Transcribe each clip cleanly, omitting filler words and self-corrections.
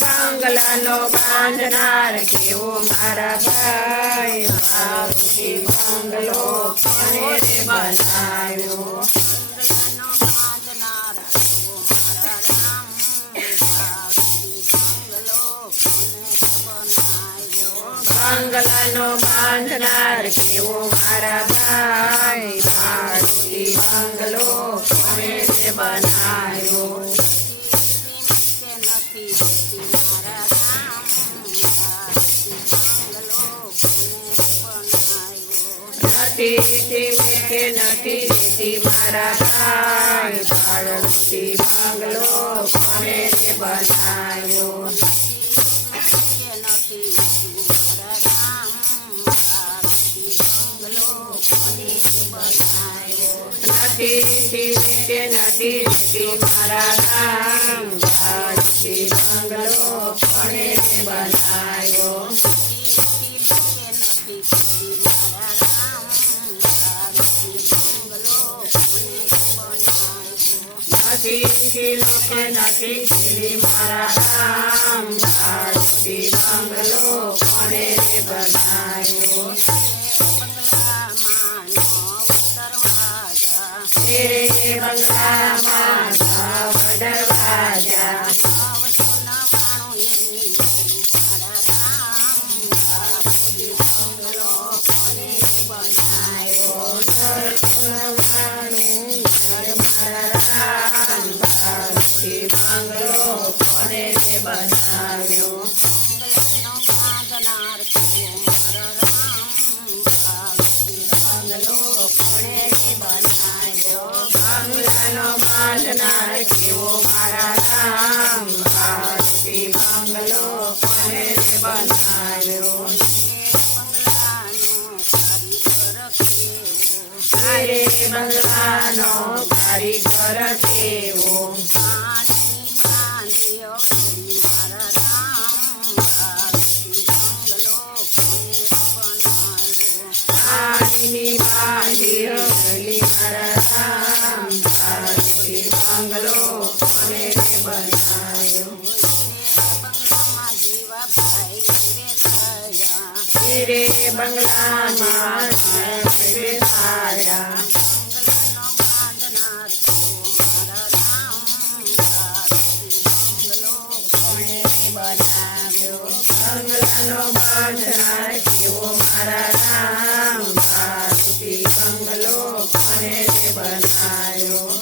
બંગલાનો બાંધનાર કેવો મારા ભાઈ, મારુતિ બંગલો કોને રે બનાવ્યો. બંગલાનો બાંધનાર કેવો મારા ભાઈ, મારુતિ બંગલો કોને રે બનાવ્યો. નથી રેતી મારા ભાઈ, મારુતિ બંગલો કોને રે બનાવ્યો. નથી રેતી મારા રામ, મારુતિ બંગલો કોને રે બનાવ્યો. નથી મારા રામ, મારુતિ બંગલો કોને રે બનાવ્યો. તેરે બંગલામાં નવ દરવાજા, કેવો મારા રામ, મારુતિ બંગલો કોને રે બનાવ્યો. અરે બંગલાનો કારીગર કેવો, પાણીની બાંધી હવેલી મારા રામ, મારુતિ બંગલો કોને રે બનાવ્યો. રે બંગલામાં બેસાડ્યા, બંગલાનો બાંધનાર કેવો મારા રામ, મારુતિ બંગલો કોને રે બનાવ્યો.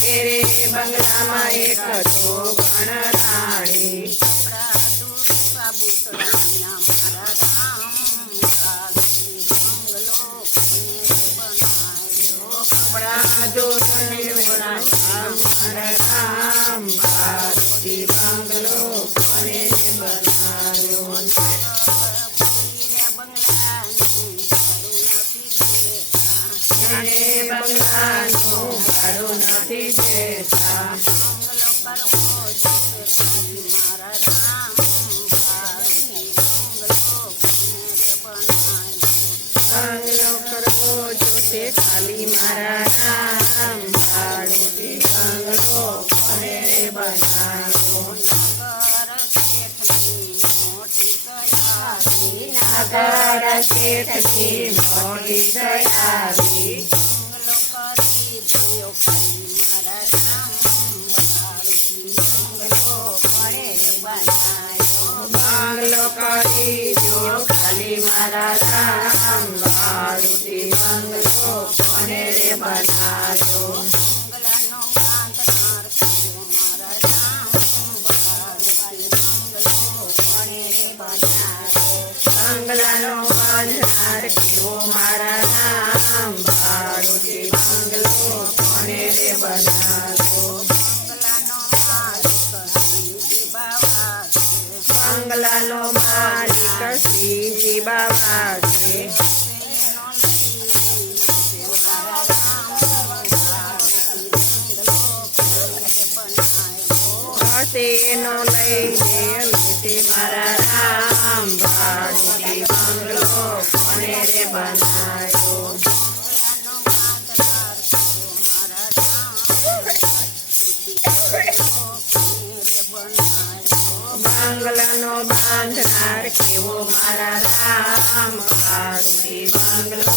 તેરે બંગલામાં એક તો ગણરાણી, કપડા જોડને મારા રામ, મારુતિ બંગલો કોને રે બનાવ્યો. બંગલાનું ભાડું નથી દેતા, બંગલો કરવો જોતે ખાલી મારા રામ, મારુતિ બંગલો કોને રે બનાવ્યો. નગર શેઠની મોટી દયાવી, બંગલો કરી દો ખાલી મારા રામ, મારુતિ બંગલો કોને રે બનાવ્યો. બંગલાનો બાંધનાર કેવો મારા રામ, નો બાંધનાર કેવો મારા રામ મારુતિ બંગલો